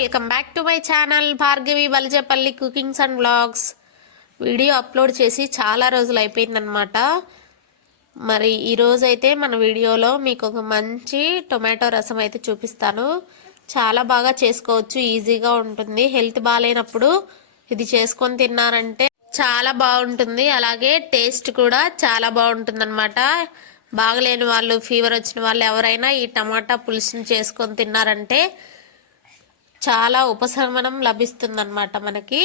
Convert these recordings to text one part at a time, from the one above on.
Welcome back to my channel Bhargavi Balijapalli cookings and blogs video upload చేసి చాలా రోజులు అయిపోయిందనమాట మరి ఈరోజు అయితే మన వీడియోలో మీకు ఒక మంచి టొమాటో రసం అయితే చూపిస్తాను. చాలా బాగా చేసుకోవచ్చు ఈజీగా ఉంటుంది. హెల్త్ బాగాలేనప్పుడు ఇది చేసుకొని తిన్నారంటే చాలా బాగుంటుంది. అలాగే టేస్ట్ కూడా చాలా బాగుంటుంది అనమాట బాగలేని వాళ్ళు ఫీవర్ వచ్చిన వాళ్ళు ఎవరైనా ఈ టమాటా పులుసుని చేసుకొని తిన్నారంటే చాలా ఉపశమనం లభిస్తుందన్నమాట మనకి.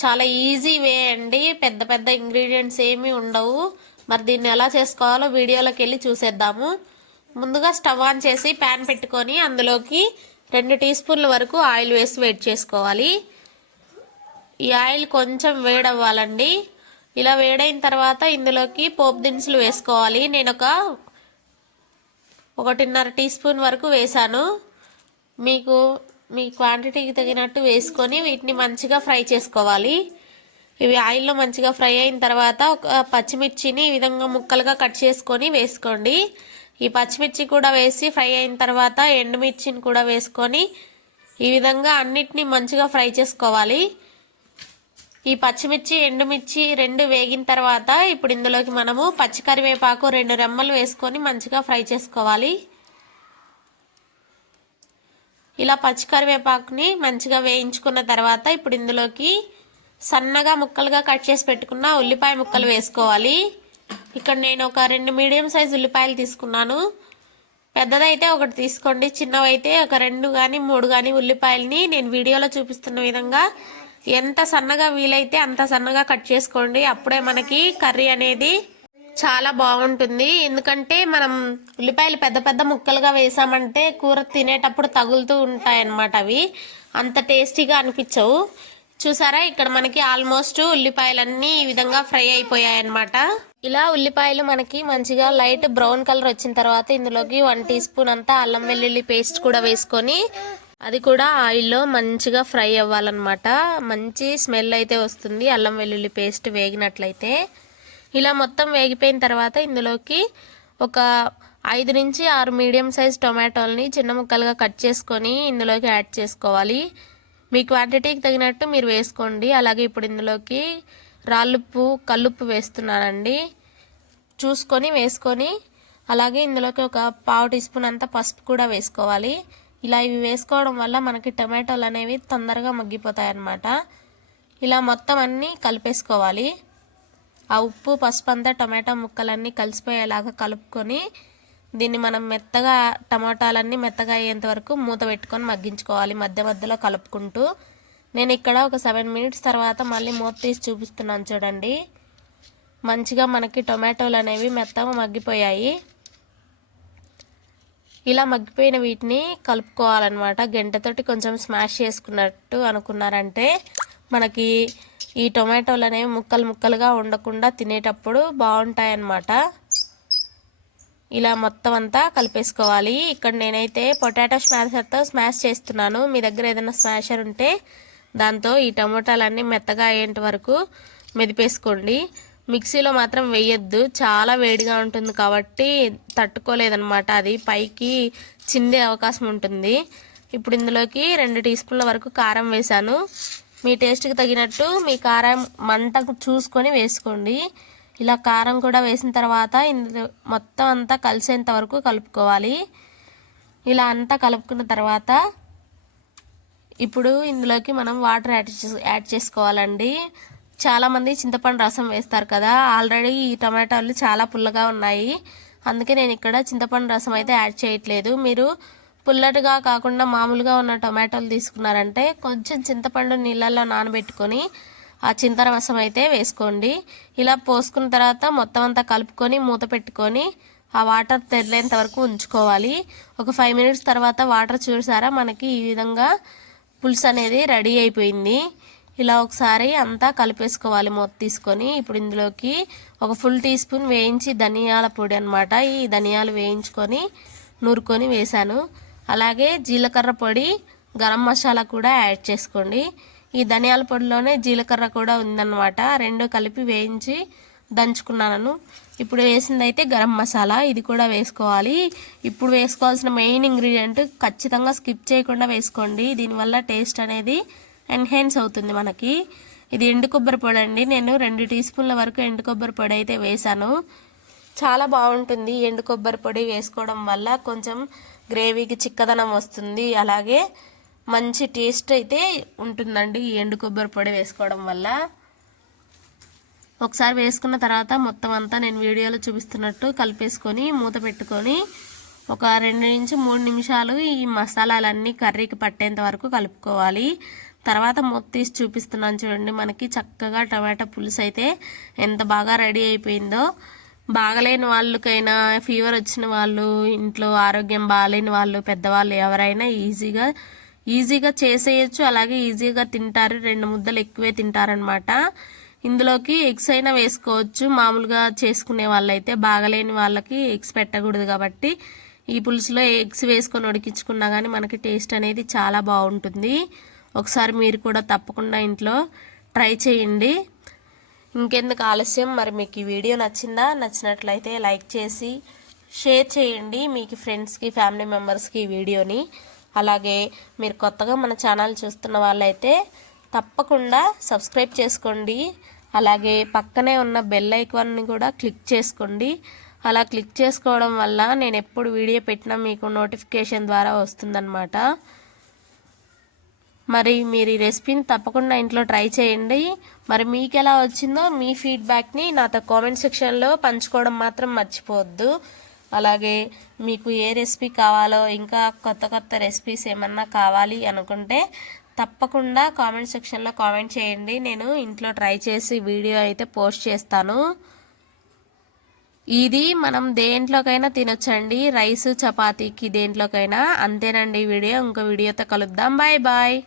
చాలా ఈజీ వే అండి. పెద్ద పెద్ద ఇంగ్రీడియంట్స్ ఏమీ ఉండవు. మరి దీన్ని ఎలా చేసుకోవాలో వీడియోలోకి వెళ్ళి చూసేద్దాము. ముందుగా స్టవ్ ఆన్ చేసి ప్యాన్ పెట్టుకొని అందులోకి రెండు టీ స్పూన్ల వరకు ఆయిల్ వేసి వేడి చేసుకోవాలి. ఈ ఆయిల్ కొంచెం వేడవ్వాలండి. ఇలా వేడైన తర్వాత ఇందులోకి పోపు దినుసులు వేసుకోవాలి. నేను ఒక ఒకటిన్నర టీ స్పూన్ వరకు వేసాను మీకు మీ క్వాంటిటీకి తగినట్టు వేసుకొని వీటిని మంచిగా ఫ్రై చేసుకోవాలి. ఇవి ఆయిల్లో మంచిగా ఫ్రై అయిన తర్వాత ఒక పచ్చిమిర్చిని ఈ విధంగా ముక్కలుగా కట్ చేసుకొని వేసుకోండి. ఈ పచ్చిమిర్చి కూడా వేసి ఫ్రై అయిన తర్వాత ఎండుమిర్చిని కూడా వేసుకొని ఈ విధంగా అన్నిటినీ మంచిగా ఫ్రై చేసుకోవాలి. ఈ పచ్చిమిర్చి ఎండుమిర్చి రెండు వేగిన తర్వాత ఇప్పుడు ఇందులోకి మనము పచ్చి కరివేపాకు రెండు రెమ్మలు వేసుకొని మంచిగా ఫ్రై చేసుకోవాలి. ఇలా పచ్చి కరివేపాకుని మంచిగా వేయించుకున్న తర్వాత ఇప్పుడు ఇందులోకి సన్నగా ముక్కలుగా కట్ చేసి పెట్టుకున్న ఉల్లిపాయ ముక్కలు వేసుకోవాలి. ఇక్కడ నేను ఒక రెండు మీడియం సైజ్ ఉల్లిపాయలు తీసుకున్నాను. పెద్దదైతే ఒకటి తీసుకోండి చిన్నవైతే ఒక రెండు కానీ మూడు కానీ ఉల్లిపాయలని నేను వీడియోలో చూపిస్తున్న విధంగా ఎంత సన్నగా వీలైతే అంత సన్నగా కట్ చేసుకోండి. అప్పుడే మనకి కర్రీ అనేది చాలా బాగుంటుంది. ఎందుకంటే మనం ఉల్లిపాయలు పెద్ద పెద్ద ముక్కలుగా వేసామంటే కూర తినేటప్పుడు తగులుతూ ఉంటాయి అన్నమాట అవి. అంత టేస్టీగా అనిపించవు. చూసారా? ఇక్కడ మనకి ఆల్మోస్ట్ ఉల్లిపాయలన్నీ ఈ విధంగా ఫ్రై అయిపోయాయి అన్నమాట ఇలా ఉల్లిపాయలు మనకి మంచిగా లైట్ బ్రౌన్ కలర్ వచ్చిన తర్వాత ఇందులోకి వన్ టీ స్పూన్ అంతా అల్లం వెల్లుల్లి పేస్ట్ కూడా వేసుకొని అది కూడా ఆయిల్లో మంచిగా ఫ్రై అవ్వాలన్నమాట. మంచి స్మెల్ అయితే వస్తుంది అల్లం వెల్లుల్లి పేస్ట్ వేగినట్లయితే. ఇలా మొత్తం వేగిపోయిన తర్వాత ఇందులోకి ఒక ఐదు నుంచి ఆరు మీడియం సైజ్ టొమాటోల్ని చిన్న ముక్కలుగా కట్ చేసుకొని ఇందులోకి యాడ్ చేసుకోవాలి. మీ క్వాంటిటీకి తగినట్టు మీరు వేసుకోండి. అలాగే ఇప్పుడు ఇందులోకి రాళ్ళుప్పు కల్లుప్పు వేస్తున్నానండి. చూసుకొని వేసుకొని అలాగే ఇందులోకి ఒక పావు టీ స్పూన్ అంతా పసుపు కూడా వేసుకోవాలి. ఇలా ఇవి వేసుకోవడం వల్ల మనకి టమాటోలు అనేవి తొందరగా మగ్గిపోతాయి అన్నమాట ఇలా మొత్తం అన్నీ కలిపేసుకోవాలి. ఆ ఉప్పు పసుపు అంతా టమాటా ముక్కలన్నీ కలిసిపోయేలాగా కలుపుకొని దీన్ని మనం మెత్తగా టమాటాలన్నీ మెత్తగా అయ్యేంత వరకు మూత పెట్టుకొని మగ్గించుకోవాలి మధ్య మధ్యలో కలుపుకుంటూ. నేను ఇక్కడ ఒక సెవెన్ మినిట్స్ తర్వాత మళ్ళీ మూత తీసి చూపిస్తున్నాను చూడండి. మంచిగా మనకి టొమాటోలు అనేవి మెత్తగా మగ్గిపోయాయి. ఇలా మగ్గిపోయిన వీటిని కలుపుకోవాలన్నమాట. గంటతోటి కొంచెం స్మాష్ చేసుకున్నట్టు అనుకున్నారంటే మనకి ఈ టొమాటోలు అనేవి ముక్కలు ముక్కలుగా ఉండకుండా తినేటప్పుడు బాగుంటాయన్నమాట. ఇలా మొత్తం అంతా కలిపేసుకోవాలి. ఇక్కడ నేనైతే పొటాటో స్మాషర్తో స్మాష్ చేస్తున్నాను. మీ దగ్గర ఏదైనా స్మాషర్ ఉంటే దాంతో ఈ టమోటాలన్నీ మెత్తగా అయ్యేంత వరకు మెదిపేసుకోండి. మిక్సీలో మాత్రం వేయొద్దు. చాలా వేడిగా ఉంటుంది కాబట్టి తట్టుకోలేదన్నమాట. అది పైకి చిందే అవకాశం ఉంటుంది. ఇప్పుడు ఇందులోకి రెండు టీ స్పూన్ల వరకు కారం వేశాను. మీ టేస్ట్కి తగినట్టు మీ కారం మంటకు చూసుకొని వేసుకోండి. ఇలా కారం కూడా వేసిన తర్వాత ఇందులో మొత్తం అంతా కలిసేంత వరకు కలుపుకోవాలి. ఇలా అంతా కలుపుకున్న తర్వాత ఇప్పుడు ఇందులోకి మనం వాటర్ యాడ్ యాడ్ చేసుకోవాలండి. చాలామంది చింతపండు రసం వేస్తారు కదా. ఆల్రెడీ ఈ టమాటాలు చాలా పుల్లగా ఉన్నాయి. అందుకే నేను ఇక్కడ చింతపండు రసం అయితే యాడ్ చేయట్లేదు. మీరు పుల్లటిగా కాకుండా మామూలుగా ఉన్న టొమాటోలు తీసుకున్నారంటే కొంచెం చింతపండు నీళ్ళల్లో నానబెట్టుకొని ఆ చింతరవసం అయితే వేసుకోండి. ఇలా పోసుకున్న తర్వాత మొత్తం అంతా కలుపుకొని మూత పెట్టుకొని ఆ వాటర్ తెరలేంత వరకు ఉంచుకోవాలి. ఒక ఫైవ్ మినిట్స్ తర్వాత వాటర్ చూసారా? మనకి ఈ విధంగా పులుసు అనేది రెడీ అయిపోయింది. ఇలా ఒకసారి అంతా కలిపేసుకోవాలి మూత తీసుకొని. ఇప్పుడు ఇందులోకి ఒక ఫుల్ టీ స్పూన్ వేయించి ధనియాల పొడి అనమాట ఈ ధనియాలు వేయించుకొని నూరుకొని వేశాను. అలాగే జీలకర్ర పొడి గరం మసాలా కూడా యాడ్ చేసుకోండి. ఈ ధనియాల పొడిలోనే జీలకర్ర కూడా ఉందన్నమాట. రెండు కలిపి వేయించి దంచుకున్నాను. ఇప్పుడు వేసింది అయితే గరం మసాలా. ఇది కూడా వేసుకోవాలి. ఇప్పుడు వేసుకోవాల్సిన మెయిన్ ఇంగ్రీడియంట్ ఖచ్చితంగా స్కిప్ చేయకుండా వేసుకోండి. దీనివల్ల టేస్ట్ అనేది ఎన్హాన్స్ అవుతుంది మనకి. ఇది ఎండు కొబ్బరి పొడి అండి. నేను రెండు టీ స్పూన్ల వరకు ఎండు కొబ్బరి పొడి అయితే వేసాను చాలా బాగుంటుంది ఎండు కొబ్బరి పొడి వేసుకోవడం వల్ల. కొంచెం గ్రేవీకి చిక్కదనం వస్తుంది. అలాగే మంచి టేస్ట్ అయితే ఉంటుందండి ఈ ఎండు కొబ్బరి పొడి వేసుకోవడం వల్ల. ఒకసారి వేసుకున్న తర్వాత మొత్తం అంతా నేను వీడియోలో చూపిస్తున్నట్టు కలిపేసుకొని మూత పెట్టుకొని ఒక రెండు నుంచి మూడు నిమిషాలు ఈ మసాలాలన్నీ కర్రీకి పట్టేంత వరకు కలుపుకోవాలి. తర్వాత మూత తీసి చూపిస్తున్నాను చూడండి మనకి చక్కగా టమాటా పులుసు అయితే ఎంత బాగా రెడీ అయిపోయిందో. బాగలేని వాళ్ళకైనా ఫీవర్ వచ్చిన వాళ్ళు ఇంట్లో ఆరోగ్యం బాగాలేని వాళ్ళు పెద్దవాళ్ళు ఎవరైనా ఈజీగా ఈజీగా చేసేయచ్చు అలాగే ఈజీగా తింటారు. రెండు ముద్దలు ఎక్కువే తింటారనమాట ఇందులోకి ఎగ్స్ అయినా వేసుకోవచ్చు. మామూలుగా చేసుకునే వాళ్ళైతే బాగలేని వాళ్ళకి ఎగ్స్ పెట్టకూడదు కాబట్టి ఈ పులుసులో ఎగ్స్ వేసుకొని ఉడికించుకున్నా కానీ మనకి టేస్ట్ అనేది చాలా బాగుంటుంది. ఒకసారి మీరు కూడా తప్పకుండా ఇంట్లో ట్రై చేయండి. ఇంకెందుకు ఆలస్యం? మరి మీకు ఈ వీడియో నచ్చిందా? నచ్చినట్లయితే లైక్ చేసి షేర్ చేయండి మీకు ఫ్రెండ్స్కి ఫ్యామిలీ మెంబర్స్కి ఈ వీడియోని. అలాగే మీరు కొత్తగా మన ఛానల్ చూస్తున్న వాళ్ళైతే తప్పకుండా సబ్స్క్రైబ్ చేసుకోండి. అలాగే పక్కనే ఉన్న బెల్ ఐకాన్ని కూడా క్లిక్ చేసుకోండి. అలా క్లిక్ చేసుకోవడం వల్ల నేను ఎప్పుడు వీడియో పెట్టినా మీకు నోటిఫికేషన్ ద్వారా వస్తుందన్నమాట. మరి మీరు ఈ రెసిపీని తప్పకుండా ఇంట్లో ట్రై చేయండి. మరి మీకు ఎలా వచ్చిందో మీ ఫీడ్బ్యాక్ని నాతో కామెంట్ సెక్షన్లో పంచుకోవడం మాత్రం మర్చిపోవద్దు. అలాగే మీకు ఏ రెసిపీ కావాలో ఇంకా కొత్త కొత్త రెసిపీస్ ఏమన్నా కావాలి అనుకుంటే తప్పకుండా కామెంట్ సెక్షన్లో కామెంట్ చేయండి. నేను ఇంట్లో ట్రై చేసి వీడియో అయితే పోస్ట్ చేస్తాను. ఇది మనం దేంట్లోకైనా తినొచ్చండి. రైస్ చపాతీకి దేంట్లోకైనా. అంతేనండి వీడియో. ఇంకో వీడియోతో కలుద్దాం. Bye bye.